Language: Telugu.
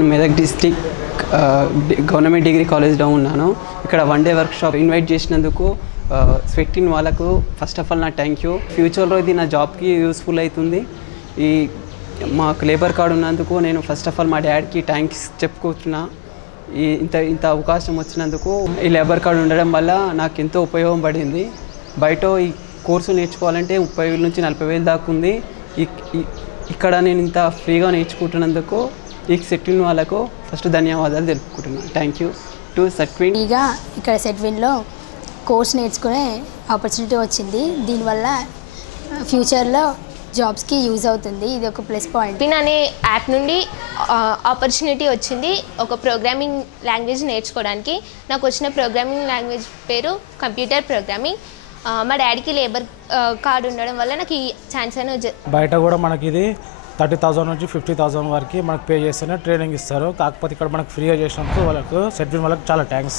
నేను మెదక్ డిస్ట్రిక్ట్ గవర్నమెంట్ డిగ్రీ కాలేజ్లో ఉన్నాను. ఇక్కడ వన్ డే వర్క్షాప్ ఇన్వైట్ చేసినందుకు స్వెట్టిన్ వాళ్ళకు ఫస్ట్ ఆఫ్ ఆల్ నా థ్యాంక్ యూ. ఫ్యూచర్లో ఇది నా జాబ్కి యూస్ఫుల్ అవుతుంది. ఈ మాకు లేబర్ కార్డు ఉన్నందుకు నేను ఫస్ట్ ఆఫ్ ఆల్ మా డాడీకి థ్యాంక్స్ చెప్పుకుంటున్నా. ఇంత అవకాశం వచ్చినందుకు ఈ లేబర్ కార్డు ఉండడం వల్ల నాకు ఎంతో ఉపయోగం పడింది. బయట ఈ కోర్సు నేర్చుకోవాలంటే 30,000 నుంచి 40,000 దాకా ఉంది. ఇక్కడ నేను ఇంత ఫ్రీగా నేర్చుకుంటున్నందుకు ఈ సెట్విన్ వాళ్ళకు ఫస్ట్ ధన్యవాదాలు తెలుపుకుంటున్నాను. Thank you to Setwin. ఇక్కడ సెట్విన్లో కోర్స్ నేర్చుకునే ఆపర్చునిటీ వచ్చింది. దీనివల్ల ఫ్యూచర్లో జాబ్స్కి యూజ్ అవుతుంది. ఇది ఒక ప్లస్ పాయింట్. పిన్ అనే యాప్ నుండి ఆపర్చునిటీ వచ్చింది ఒక ప్రోగ్రామింగ్ లాంగ్వేజ్ నేర్చుకోవడానికి. నాకు వచ్చిన ప్రోగ్రామింగ్ లాంగ్వేజ్ పేరు కంప్యూటర్ ప్రోగ్రామింగ్. మా డాడీకి లేబర్ కార్డు ఉండడం వల్ల నాకు ఈ ఛాన్స్ అనేది. బయట కూడా మనకి ఇది 30,000 నుంచి 50,000 వరకు మనకు పే చేస్తేనే ట్రైనింగ్ ఇస్తారు. కాకపోతే ఇక్కడ మనకు ఫ్రీగా చేసినందుకు వాళ్ళకు సెట్విన్ వాళ్ళకి చాలా థ్యాంక్స్.